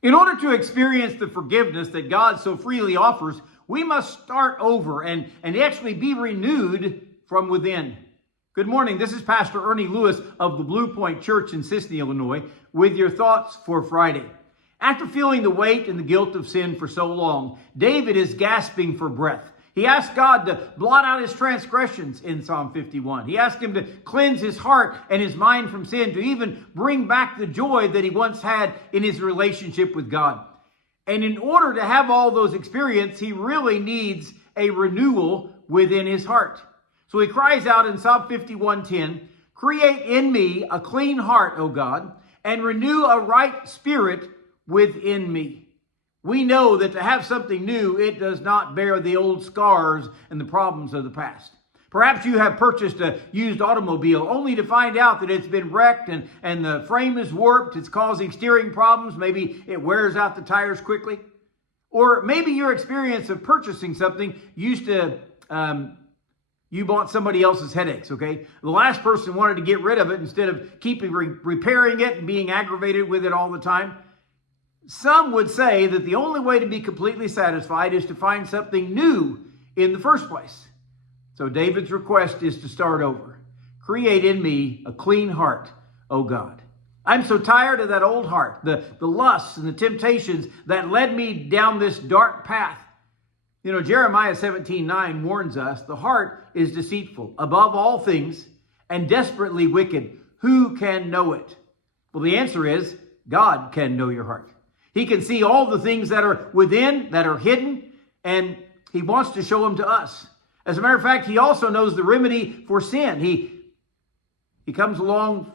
In order to experience the forgiveness that God so freely offers, we must start over and actually be renewed from within. Good morning. This is Pastor Ernie Lewis of the Blue Point Church in Sisney, Illinois, with your thoughts for Friday. After feeling the weight and the guilt of sin for so long, David is gasping for breath. He asked God to blot out his transgressions in Psalm 51. He asked him to cleanse his heart and his mind from sin, to even bring back the joy that he once had in his relationship with God. And in order to have all those experiences, he really needs a renewal within his heart. So he cries out in Psalm 51:10, "Create in me a clean heart, O God, and renew a right spirit within me." We know that to have something new, it does not bear the old scars and the problems of the past. Perhaps you have purchased a used automobile only to find out that it's been wrecked and the frame is warped. It's causing steering problems. Maybe it wears out the tires quickly. Or maybe your experience of purchasing something used to, you bought somebody else's headaches, okay? The last person wanted to get rid of it instead of repairing it and being aggravated with it all the time. Some would say that the only way to be completely satisfied is to find something new in the first place. So David's request is to start over. Create in me a clean heart, O God. I'm so tired of that old heart, the lusts and the temptations that led me down this dark path. You know, Jeremiah 17:9 warns us, the heart is deceitful above all things and desperately wicked. Who can know it? Well, the answer is God can know your heart. He can see all the things that are within, that are hidden, and he wants to show them to us. As a matter of fact, he also knows the remedy for sin. He comes along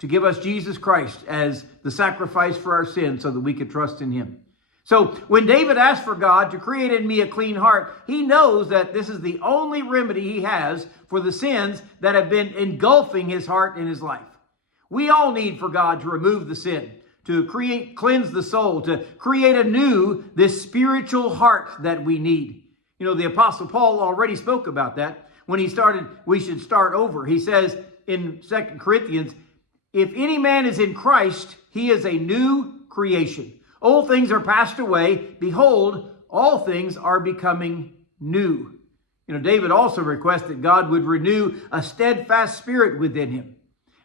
to give us Jesus Christ as the sacrifice for our sins so that we could trust in him. So when David asked for God to create in me a clean heart, he knows that this is the only remedy he has for the sins that have been engulfing his heart and his life. We all need for God to remove the sin, to cleanse the soul, to create anew this spiritual heart that we need. You know, the Apostle Paul already spoke about that when he started, we should start over. He says in 2 Corinthians, if any man is in Christ, he is a new creation. Old things are passed away. Behold, all things are becoming new. You know, David also requests that God would renew a steadfast spirit within him.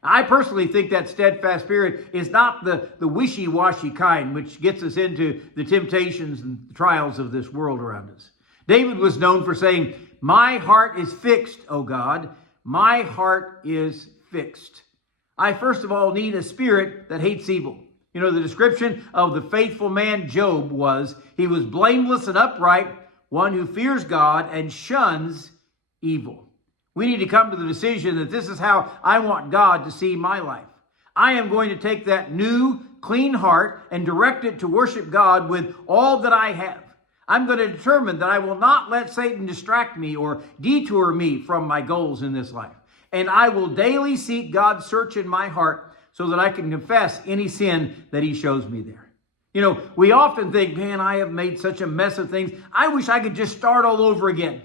I personally think that steadfast spirit is not the wishy-washy kind which gets us into the temptations and the trials of this world around us. David was known for saying, "My heart is fixed, O God. My heart is fixed." I first of all need a spirit that hates evil. You know, the description of the faithful man Job was, he was blameless and upright, one who fears God and shuns evil. We need to come to the decision that this is how I want God to see my life. I am going to take that new, clean heart and direct it to worship God with all that I have. I'm going to determine that I will not let Satan distract me or detour me from my goals in this life. And I will daily seek God's search in my heart so that I can confess any sin that he shows me there. You know, we often think, man, I have made such a mess of things. I wish I could just start all over again.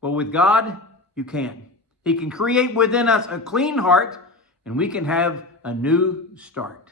Well, with God, you can. He can create within us a clean heart, and we can have a new start.